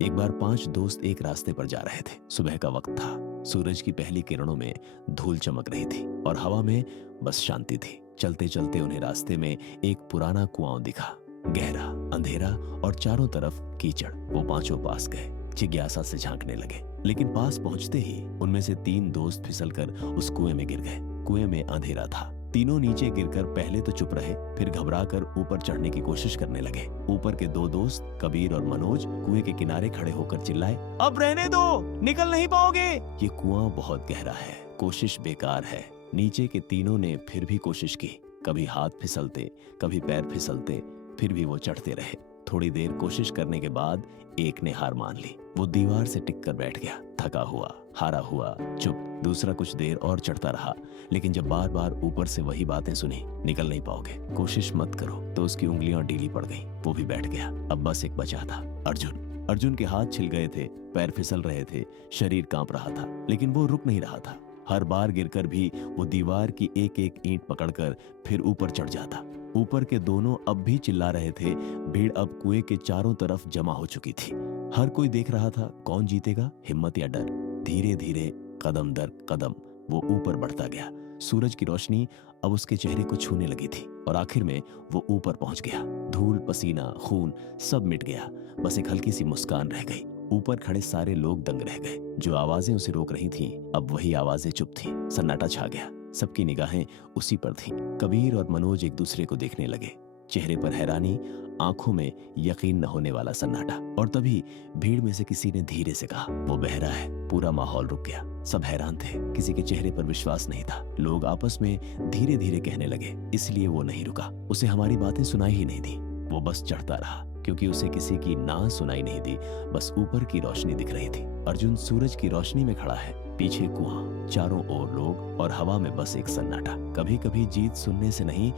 एक बार 5 दोस्त एक रास्ते पर जा रहे थे। सुबह का वक्त था। सूरज की पहली किरणों में धूल चमक रही थी और हवा में बस शांति थी। चलते चलते उन्हें रास्ते में एक पुराना कुआं दिखा। गहरा, अंधेरा और चारों तरफ कीचड़। वो पांचों पास गए, जिज्ञासा से झांकने लगे। लेकिन पास पहुंचते ही उनमें से 3 दोस्त फिसलकर उस कुएं में गिर गए। कुएं में अंधेरा था। तीनों नीचे गिरकर पहले तो चुप रहे, फिर घबराकर ऊपर चढ़ने की कोशिश करने लगे। ऊपर के 2 दोस्त कबीर और मनोज कुएं के किनारे खड़े होकर चिल्लाए, अब रहने दो, निकल नहीं पाओगे। ये कुआं बहुत गहरा है, कोशिश बेकार है। नीचे के तीनों ने फिर भी कोशिश की। कभी हाथ फिसलते, कभी पैर फिसलते, फिर भी वो चढ़ते रहे। थोड़ी देर कोशिश करने के बाद एक ने हार मान ली। वो दीवार से टिक कर बैठ गया, थका हुआ, हारा हुआ, चुप। दूसरा कुछ देर और चढ़ता रहा, लेकिन जब बार बार ऊपर से वही बातें सुनी, निकल नहीं पाओगे, कोशिश मत करो, तो उसकी उंगलियां ढीली पड़ गईं। वो भी बैठ गया। अब बस एक बचा था, अर्जुन। अर्जुन के हाथ छिल गए थे, पैर फिसल रहे थे, शरीर कांप रहा था, लेकिन वो रुक नहीं रहा था। हर बार गिरकर भी वो दीवार की एक एक ईंट पकड़कर फिर ऊपर चढ़ जाता। ऊपर के दोनों अब भी चिल्ला रहे थे। भीड़ अब कुएं के चारों तरफ जमा हो चुकी थी। हर कोई देख रहा था कौन जीतेगा, हिम्मत या डर। धीरे धीरे, कदम दर कदम वो ऊपर बढ़ता गया। सूरज की रोशनी अब उसके चेहरे को छूने लगी थी और आखिर में वो ऊपर पहुंच गया। धूल, पसीना, खून सब मिट गया। बस एक हल्की सी मुस्कान रह गई। ऊपर खड़े सारे लोग दंग रह गए। जो आवाजें उसे रोक रही थीं, अब वही आवाजें चुप थीं। सन्नाटा छा गया। सबकी निगाहें उसी पर थीं। कबीर और मनोज एक दूसरे को देखने लगे। चेहरे पर हैरानी, आंखों में यकीन न होने वाला सन्नाटा। और तभी भीड़ में से किसी ने धीरे से कहा, वो बहरा है। पूरा माहौल रुक गया। सब हैरान थे। किसी के चेहरे पर विश्वास नहीं था। लोग आपस में धीरे धीरे कहने लगे, इसलिए वो नहीं रुका, उसे हमारी बातें सुनाई ही नहीं दी। वो बस चढ़ता रहा, क्योंकि उसे किसी की ना सुनाई नहीं दी। बस ऊपर की रोशनी दिख रही थी। अर्जुन सूरज की रोशनी में खड़ा है, पीछे कुआं, चारों ओर लोग और हवा में बस एक सन्नाटा। कभी कभी जीत सुनने से नहीं,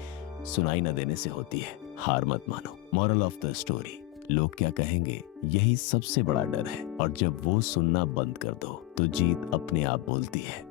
सुनाई न देने से होती है। हार मत मानो। मॉरल ऑफ द स्टोरी, लोग क्या कहेंगे, यही सबसे बड़ा डर है। और जब वो सुनना बंद कर दो, तो जीत अपने आप बोलती है।